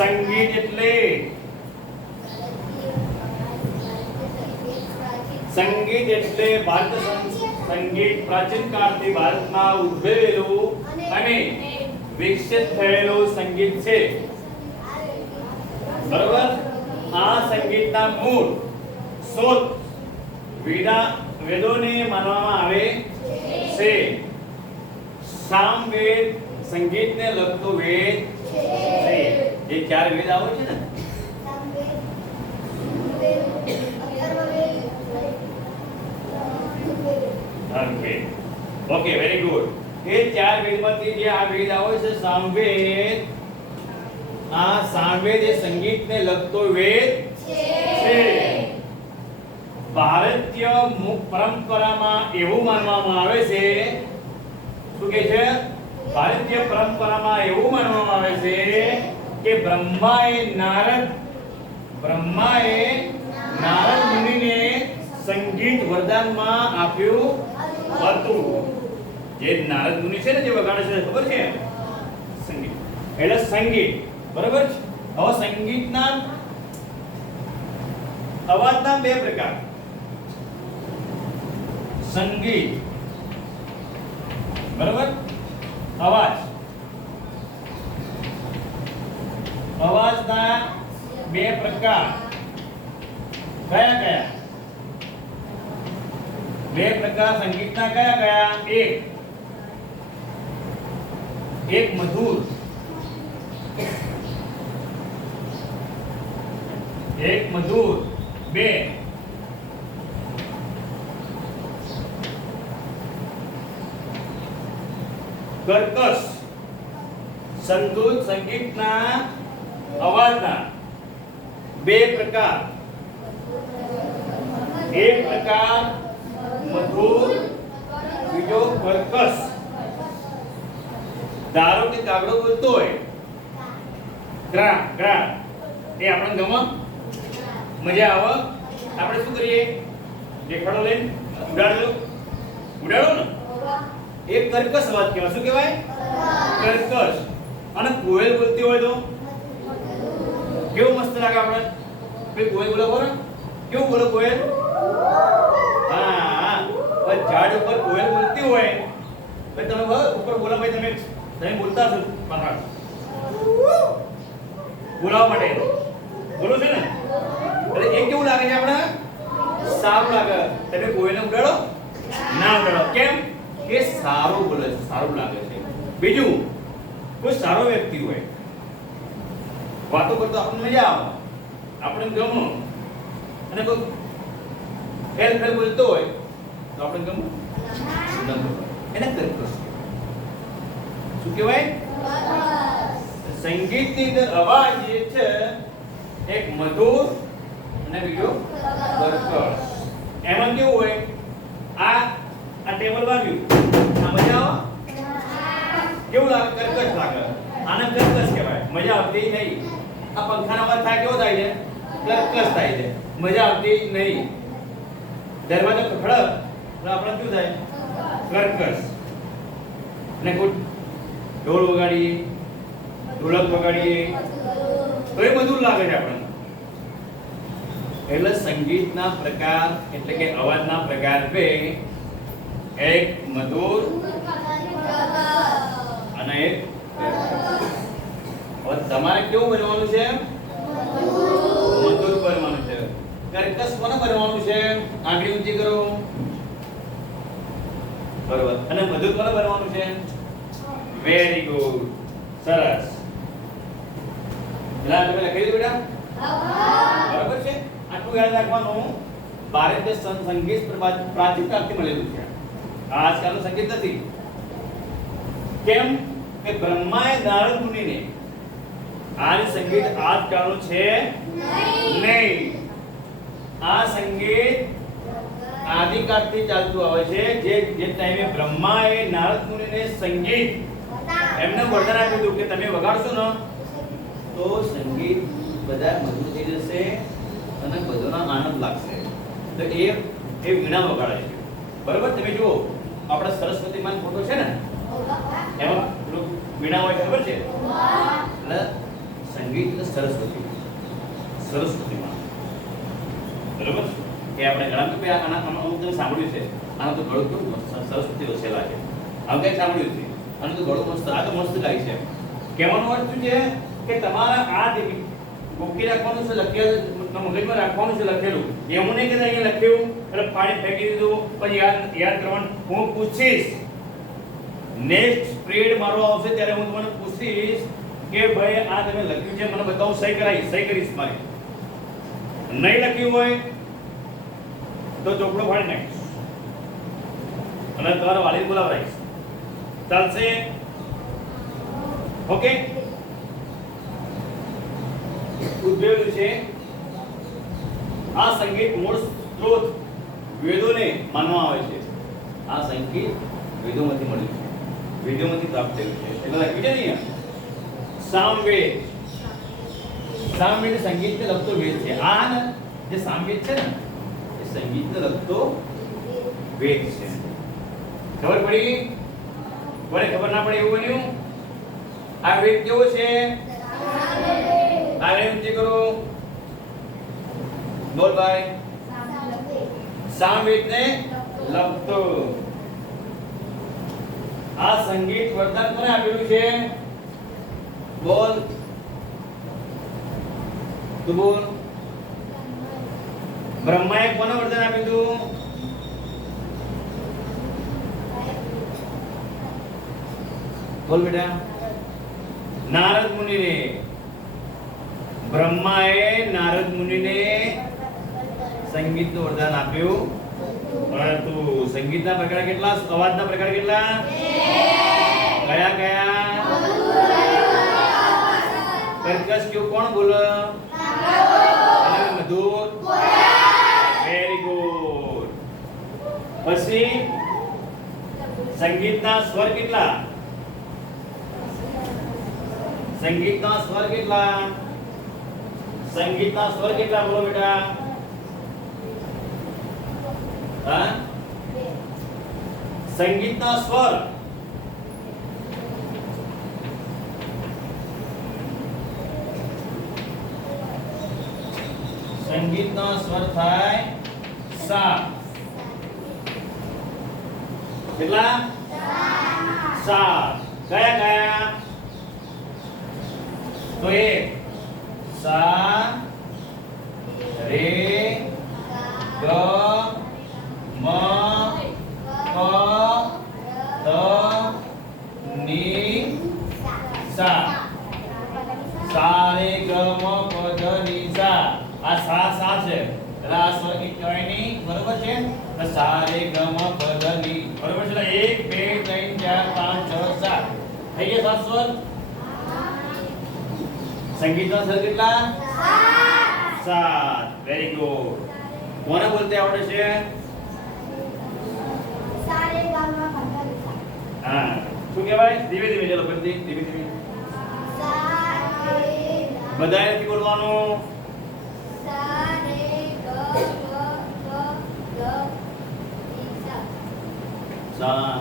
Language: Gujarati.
સંગીત એટલે? સંગીત એટલે ભારત સંગીત પ્રાચીન કાળથી ભારતમાં ઉદ્ભવેલું અને વિકસિત થયેલું સંગીત છે. બરોબર? આ સંગીતના મૂળ સ્ત્રોત વેદા, વેદોને માનવામાં આવે છે. સામવેદ સંગીતને લગતો વેદ છે. એ ચાર વેદ આવે છે ને? ઓકે વેરી ગુડ એ ચાર વેદમાંથી જે આ વેદ આવે છે, સામવેદ. આ સામવેદ એ સંગીતને લગતો વેદ છે. ભારતીય પરંપરામાં એવું માનવામાં આવે છે. શું કે છે? ભારતીય પરંપરામાં એવું માનવામાં આવે છે કે બ્રહ્માએ નારદ બ્રહ્માએ નારદ મુનિને સંગીત વરદાનમાં આપ્યું હતું. જે નારદ મુનિ છે ને જે વગાડે છે, ખબર છે? સંગીત. એટલે સંગીત. બરાબર છે? હવે સંગીતના અવાજના બે પ્રકાર. સંગીત. બરાબર? અવાજ. અવાજના બે પ્રકાર. કયા કયા? બે પ્રકાર સંગીતના કયા કયા? એક. એક મધુર. એક મધુર. બે. કર્કશ. સંગીત સંગીતના અવાજના બે પ્રકાર. એક પ્રકાર મધુર, બીજો કર્કશ ધારો કે કાગડો બોલતો હોય. ગ્રા ગ્રા એ આપણને ગમે? મજા આવે? આપણે શું કરીએ? દેખાડો લઈને. ઉડાડો ઉડાડો ને? એ કર્કશ અવાજ કહેવાય. શું કહેવાય? કર્કશ અને કોયલ બોલતી હોય તો? કેવું મસ્ત લાગે આપણે? કે કોયલ બોલો બોલો કેવું બોલો કોયલ હા હા. ઝાડ ઉપર કોયલ બોલતી હોય. ભાઈ, તમે ઉપર બોલો ભાઈ તમે. તમે બોલતા છો પહાડ બોલાવવા માટે. બોલો છે ને? એટલે એ કેવું લાગે છે આપણે? સારું લાગે. તમે કોયલને ઉડાડો? ના ઉડાડો. કેમ? કે સારું બોલે સારું લાગે છે. બીજું, કોઈ સારો વ્યક્તિ હોય વાતો કરતો આપણને મજા આવે. આપણે ગમો. અને કોઈ ફેલ ફેલ બોલતો હોય, તો આપણે ગમો. એને કરી શું કહેવાય? સંગીતની અંદર અવાજ જે છે, એક મધુર અને બીજો કર્કશ એમાં કેવું હોય? આ આ ટેબલ વાગ્યું આ મજા કેવું લાગે? કર્કશ લાગે. આને કર્કશ કહેવાય. મજા આવતી નહીં. આ પંખાનો અવાજ થાય કેવો થાય છે? કર્કશ થાય છે. મજા આવતી નહીં. દરવાજો ખડક એટલે આપણે શું થાય? કર્કશ અને કોઈ ઢોલ વગાડીએ, ઢોલક વગાડીએ, તો એ બધું લાગે છે આપણને. એટલે સંગીતના પ્રકાર, એટલે કે અવાજના પ્રકાર બે એક મધુર અને એક હવે તમારે કેવું બનવાનું છે? મધુર બનવાનું છે. કર્કશ કોને બનવાનું છે? આંગળી ઊંચી કરો. બરોબર. અને મધુર કોને બનવાનું છે? વેરી ગુડ સરસ. પેલા તમે લખી દીધું બેટા? બરાબર છે? આટલું યાદ રાખવાનું. ભારત સં- સંગીત પ્રાચીન કાળથી મળેલું છે. આજકાલનું સંગીત નથી. કેમ? કે બ્રહ્માએ નારદ મુનિને આ જે સંગીત આજકાલનું છે? નહીં. આ સંગીત આદિકાળથી ચાલતું આવે છે. જે જે ટાઈમે બ્રહ્માએ નારદ મુનિને સંગીત એમને વરદાન આપ્યું હતું કે તમે વગાડશો ને? તો સંગીત બધા મધુર થઈ જશે અને બધાનો આનંદ લાગશે. તો એ એ વીણા વગાડે છે. બરાબર? તમે જુઓ આપણા સરસ્વતી માન ફોટો છે ને? એમાં વીણા હોય ખબર છે? એટલે સંગીત સરસ્વતી સરસ્વતી માં બરોબર? એ આપણે ઘણા કે આના અમુક તમે સાંભળ્યું છે. આનું તો ગળું કેવું સરસ્વતી વસેલા છે આવું કંઈક સાંભળ્યું છે. આનું તો ગળું મસ્ત આ તો મસ્ત ગાય છે. કહેવાનો અર્થ છે કે તમારા આ દેવી મૂકી રાખવાનું છે, લખેલું મગજમાં રાખવાનું છે લખેલું. એવું નહીં કે અહીંયા લખ્યું. એટલે પાણી ફેંકી દીધું. પછી યાદ યાદ કરવાનું. હું પૂછીશ. નેક્સ્ટ પીરિયડ મારો આવશે ત્યારે હું તમને પૂછીશ કે ભાઈ, આ તમે લખ્યું છે, મને બતાવો, સહી કરાવી સહી કરીશ મારી. નહીં લખ્યું હોય તો ચોપડો ફાડી નાખીશ. અને તમારા વાલી બોલાવડાવીશ ચાલશે? ઓકે? ઉદ્ભવેલું છે, આ સંગીત મૂળ સ્ત્રોત વેદોને માનવામાં આવે છે. આ સંગીત વેદોમાંથી મળ્યું છે. વેદોમાંથી પ્રાપ્ત થયું છે. એટલે લખ્યું છે ને અહીંયા? સામવેદ સામવેદ સંગીતને લગતો વેદ છે. આ ને જે સામવેદ છે ને, એ સંગીતને લગતો વેદ છે. ખબર પડી? કોને ખબર ના પડે એવું બન્યું? આ વેદ કેવો છે? આગળ ઊંચી કરો? બોલ ભાઈ. સામવેદને લગતો. આ સંગીત વરદાન કોને આપેલું છે? બોલ તું બોલ બ્રહ્માએ કોને વરદાન આપ્યું હતું બોલ બેટા નારદ મુનિને બ્રહ્માએ નારદ મુનિને સંગીતનું વરદાન આપ્યું પરંતુ સંગીતના પ્રકાર કેટલા અવાજના પ્રકાર કેટલા કયા કયા કર્કશ ક્યુ કોણ બોલે અને મધુર વેરી ગુડ પછી સંગીતના સ્વર કેટલા સંગીતના સ્વર કેટલા સંગીતના સ્વર કેટલા બોલો બેટા હા સંગીતના સ્વર સંગીતનો સ્વર થાય સા. કેટલા? સા. કયા કયા? તો એક સા રે ગ મ પ ત ની સા સા રે ગ મ પ ધ ની સા આ સા સા છે. રા આ સ્વર કી કહેવાય નહીં બરોબર છે? તો સા રે ગ મ પ ધ ની બરોબર છે? એટલે 1 2 3 4 5 6 7 થઈ ગયા સાત સ્વર? સંગીતના સ્વર કેટલા? સાત. વેરી ગુડ કોને બોલતે આવડે છે? હા. શું કહેવાય? ધીમે ધીમે ચલો ફરીથી ધીમે ધીમે. બધાએ નથી બોલવાનું? સા